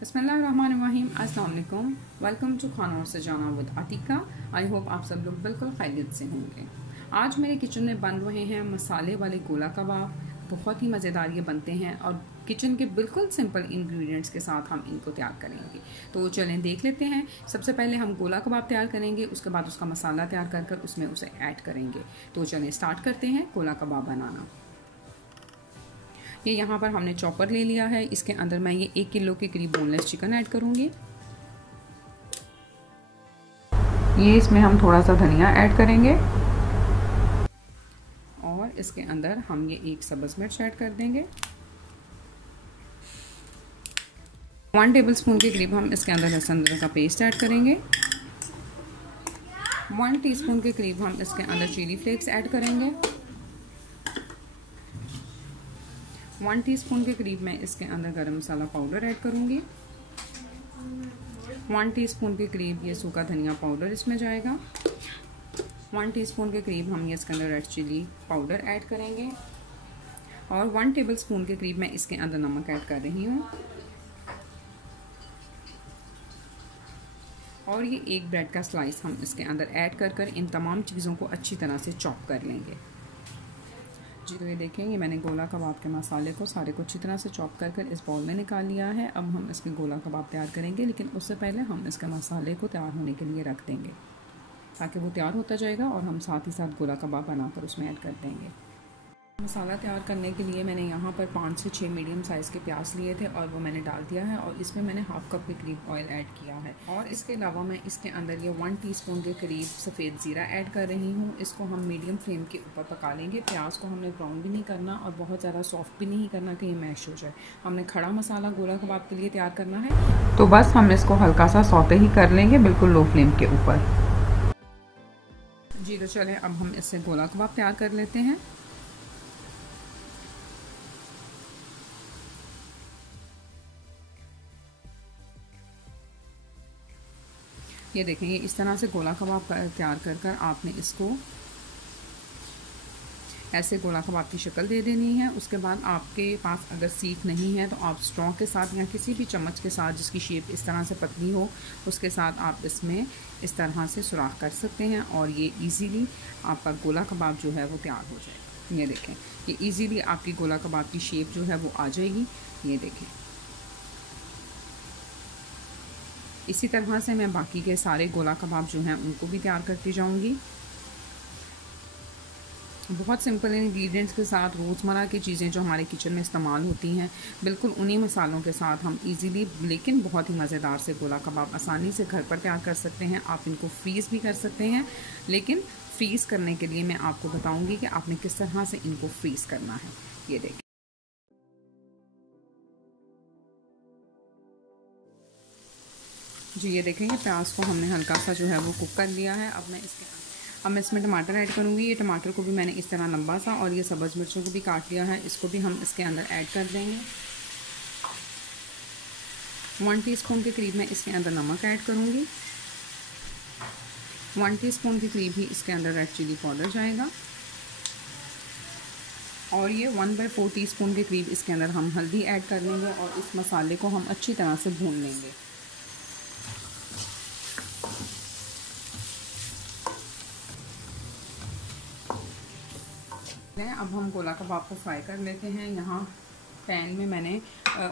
बिस्मिल्लाहिर्रहमानिर्रहीम। अस्सलाम वालेकुम। वेलकम टू खाना और सजाना विद अतीका। आई होप आप सब लोग बिल्कुल खैरियत से होंगे। आज मेरे किचन में बन रहे हैं मसाले वाले गोला कबाब। बहुत ही मज़ेदार ये बनते हैं और किचन के बिल्कुल सिंपल इंग्रेडिएंट्स के साथ हम इनको तैयार करेंगे। तो चलें देख लेते हैं। सबसे पहले हम गोला कबाब तैयार करेंगे, उसके बाद उसका मसाला तैयार कर उसमें उसे ऐड करेंगे। तो चलें स्टार्ट करते हैं गोला कबाब बनाना। ये यहाँ पर हमने चॉपर ले लिया है। इसके अंदर मैं ये 1 किलो के करीब बोनलेस चिकन ऐड करूँगी। ये इसमें हम थोड़ा सा धनिया ऐड करेंगे और इसके अंदर हम ये 1 सब्ज़ मिर्च ऐड कर देंगे। 1 टेबलस्पून के करीब हम इसके अंदर लहसुन अदरक का पेस्ट ऐड करेंगे। 1 टीस्पून के करीब हम इसके अंदर चिली फ्लेक्स ऐड करेंगे। 1 टीस्पून के करीब मैं इसके अंदर गरम मसाला पाउडर ऐड करूँगी। 1 टीस्पून के करीब ये सूखा धनिया पाउडर इसमें जाएगा। 1 टीस्पून के करीब हम ये इसके अंदर रेड चिली पाउडर ऐड करेंगे और 1 टेबलस्पून के करीब मैं इसके अंदर नमक ऐड कर रही हूँ। और ये 1 ब्रेड का स्लाइस हम इसके अंदर ऐड कर इन तमाम चीज़ों को अच्छी तरह से चॉप कर लेंगे। जी तो ये देखें, ये मैंने गोला कबाब के मसाले को सारे को अच्छी तरह से चॉप कर इस बाउल में निकाल लिया है। अब हम इसके गोला कबाब तैयार करेंगे, लेकिन उससे पहले हम इसके मसाले को तैयार होने के लिए रख देंगे ताकि वो तैयार होता जाएगा और हम साथ ही साथ गोला कबाब बनाकर उसमें ऐड कर देंगे। मसाला तैयार करने के लिए मैंने यहाँ पर 5 से 6 मीडियम साइज़ के प्याज लिए थे और वो मैंने डाल दिया है और इसमें मैंने हाफ कप के करीब ऑयल ऐड किया है। और इसके अलावा मैं इसके अंदर ये 1 टीस्पून के करीब सफ़ेद ज़ीरा ऐड कर रही हूँ। इसको हम मीडियम फ्लेम के ऊपर पका लेंगे। प्याज को हमने ब्राउन भी नहीं करना और बहुत ज़्यादा सॉफ्ट भी नहीं करना कि ये मैश हो जाए। हमने खड़ा मसाला गोला कबाब के लिए तैयार करना है, तो बस हम इसको हल्का सा सौते ही कर लेंगे, बिल्कुल लो फ्लेम के ऊपर। जी तो चलें अब हम इससे गोला कबाब तैयार कर लेते हैं। ये देखें, ये इस तरह से गोला कबाब तैयार कर आपने इसको ऐसे गोला कबाब की शक्ल दे देनी है। उसके बाद आपके पास अगर सीख नहीं है तो आप स्ट्रॉ के साथ या किसी भी चम्मच के साथ जिसकी शेप इस तरह से पतली हो उसके साथ आप इसमें इस तरह से सुराख कर सकते हैं और ये इजीली आपका गोला कबाब जो है वो तैयार हो जाएगा। ये देखें, ये इजीली आपकी गोला कबाब की शेप जो है वो आ जाएगी। ये देखें, इसी तरह से मैं बाकी के सारे गोला कबाब जो हैं उनको भी तैयार करती जाऊंगी। बहुत सिंपल इंग्रेडिएंट्स के साथ रोज़मर्रा की चीज़ें जो हमारे किचन में इस्तेमाल होती हैं, बिल्कुल उन्हीं मसालों के साथ हम इजीली लेकिन बहुत ही मज़ेदार से गोला कबाब आसानी से घर पर तैयार कर सकते हैं। आप इनको फ्रीज़ भी कर सकते हैं, लेकिन फ्रीज़ करने के लिए मैं आपको बताऊँगी कि आपने किस तरह से इनको फ्रीज़ करना है। ये देखिए, जी ये देखेंगे, प्याज को हमने हल्का सा जो है वो कुक कर लिया है। अब मैं इसमें टमाटर ऐड करूँगी। ये टमाटर को भी मैंने इस तरह लंबा सा और ये सब्ज़ मिर्चों को भी काट लिया है, इसको भी हम इसके अंदर ऐड कर देंगे। 1 टीस्पून के करीब मैं इसके अंदर नमक ऐड करूँगी। 1 टीस्पून के करीब ही इसके अंदर रेड चिली पाउडर जाएगा और ये 1/4 टीस्पून के करीब इसके अंदर हम हल्दी ऐड कर लेंगे और इस मसाले को हम अच्छी तरह से भून लेंगे। अब हम गोला कबाब को फ्राई कर लेते हैं। यहाँ पैन में मैंने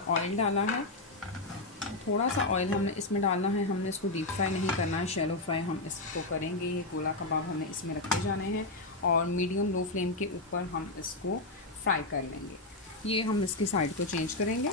ऑयल डाला है। थोड़ा सा ऑयल हमने इसमें डालना है। हमने इसको डीप फ्राई नहीं करना है, शैलो फ्राई हम इसको करेंगे। ये गोला कबाब हमने इसमें रखे जाने हैं और मीडियम लो फ्लेम के ऊपर हम इसको फ्राई कर लेंगे। ये हम इसकी साइड को चेंज करेंगे।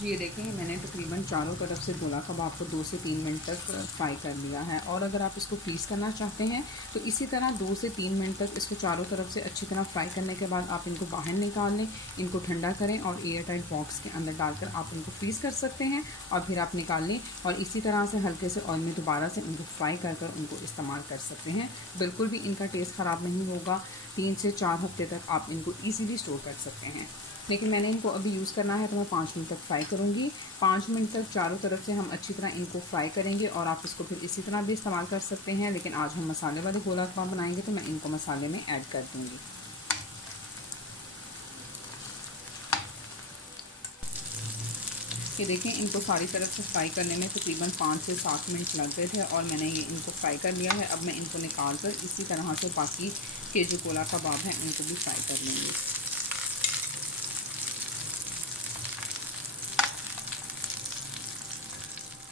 ये देखें, मैंने तकरीबन चारों तरफ से गोला कबाब को 2 से 3 मिनट तक फ्राई कर लिया है। और अगर आप इसको फ्रीज़ करना चाहते हैं तो इसी तरह 2 से 3 मिनट तक इसको चारों तरफ से अच्छी तरह फ्राई करने के बाद आप इनको बाहर निकाल लें, इनको ठंडा करें और एयर टाइट बॉक्स के अंदर डालकर आप इनको फ्रीज़ कर सकते हैं और फिर आप निकाल लें और इसी तरह से हल्के से ऑयल में दोबारा से इनको फ्राई कर उनको इस्तेमाल कर सकते हैं। बिल्कुल भी इनका टेस्ट ख़राब नहीं होगा। 3 से 4 हफ्ते तक आप इनको ईज़िली स्टोर कर सकते हैं। लेकिन मैंने इनको अभी यूज़ करना है तो मैं 5 मिनट तक फ्राई करूँगी। 5 मिनट तक चारों तरफ से हम अच्छी तरह इनको फ्राई करेंगे और आप इसको फिर इसी तरह भी इस्तेमाल कर सकते हैं, लेकिन आज हम मसाले वाले गोला कबाब बनाएंगे तो मैं इनको मसाले में ऐड कर दूँगी। ये देखें, इनको सारी तरफ से फ्राई करने में तकरीबन 5 से 7 मिनट लग गए थे और मैंने ये इनको फ्राई कर लिया है। अब मैं इनको निकाल कर इसी तरह से बाकी के जो गोला कबाब हैं उनको भी फ्राई कर लेंगे।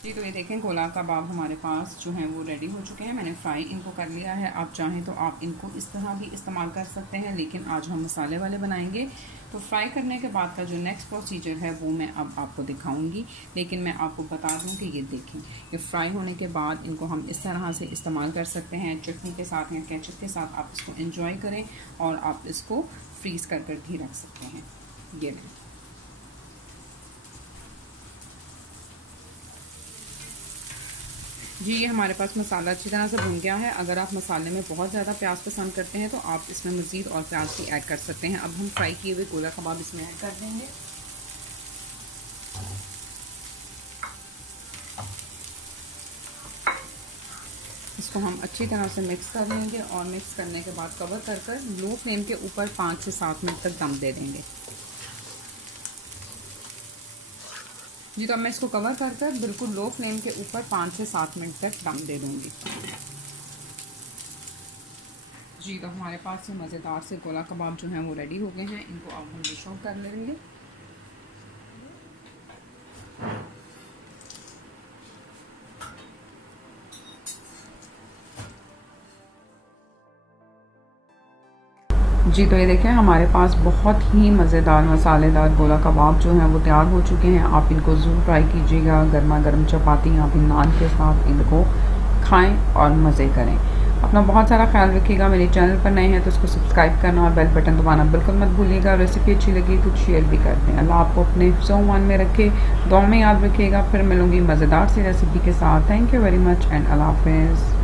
जी तो ये देखें, गोला कबाब हमारे पास जो हैं वो रेडी हो चुके हैं। मैंने फ्राई इनको कर लिया है। आप चाहें तो आप इनको इस तरह भी इस्तेमाल कर सकते हैं, लेकिन आज हम मसाले वाले बनाएंगे। तो फ्राई करने के बाद का जो नेक्स्ट प्रोसीजर है वो मैं अब आपको दिखाऊंगी, लेकिन मैं आपको बता दूं कि ये देखें, ये फ्राई होने के बाद इनको हम इस तरह से इस्तेमाल कर सकते हैं, चटनी के साथ या केचप के साथ आप इसको एंजॉय करें और आप इसको फ्रीज़ कर कर भी रख सकते हैं। ये लें। जी ये हमारे पास मसाला अच्छी तरह से भुन गया है। अगर आप मसाले में बहुत ज़्यादा प्याज पसंद करते हैं तो आप इसमें मज़ीद और प्याज भी ऐड कर सकते हैं। अब हम फ्राई किए हुए गोला कबाब इसमें ऐड कर देंगे। इसको हम अच्छी तरह से मिक्स कर लेंगे और मिक्स करने के बाद कवर कर कर लो फ्लेम के ऊपर 5 से 7 मिनट तक दम दे देंगे। जी तो अब मैं इसको कवर कर कर बिल्कुल लो फ्लेम के ऊपर 5 से 7 मिनट तक दम दे दूँगी। जी तो हमारे पास ये मज़ेदार से गोला कबाब जो हैं वो रेडी हो गए हैं। इनको अब हम डिश आउट कर लेंगे। जी तो ये देखें, हमारे पास बहुत ही मज़ेदार मसालेदार गोला कबाब जो हैं वो तैयार हो चुके हैं। आप इनको ज़रूर ट्राई कीजिएगा, गर्मा गर्म चपाती या फिर नान के साथ इनको खाएं और मज़े करें। अपना बहुत सारा ख्याल रखिएगा। मेरे चैनल पर नए हैं तो इसको सब्सक्राइब करना और बेल बटन दबाना बिल्कुल मत भूलिएगा। रेसिपी अच्छी लगी तो शेयर भी कर दें। अल्लाह आपको अपने हिफ्ज़-ओ-मान में रखे, दुआ में याद रखिएगा। फिर मिलूँगी मज़ेदार सी रेसिपी के साथ। Thank you very much and अल्लाह हाफ़िज़।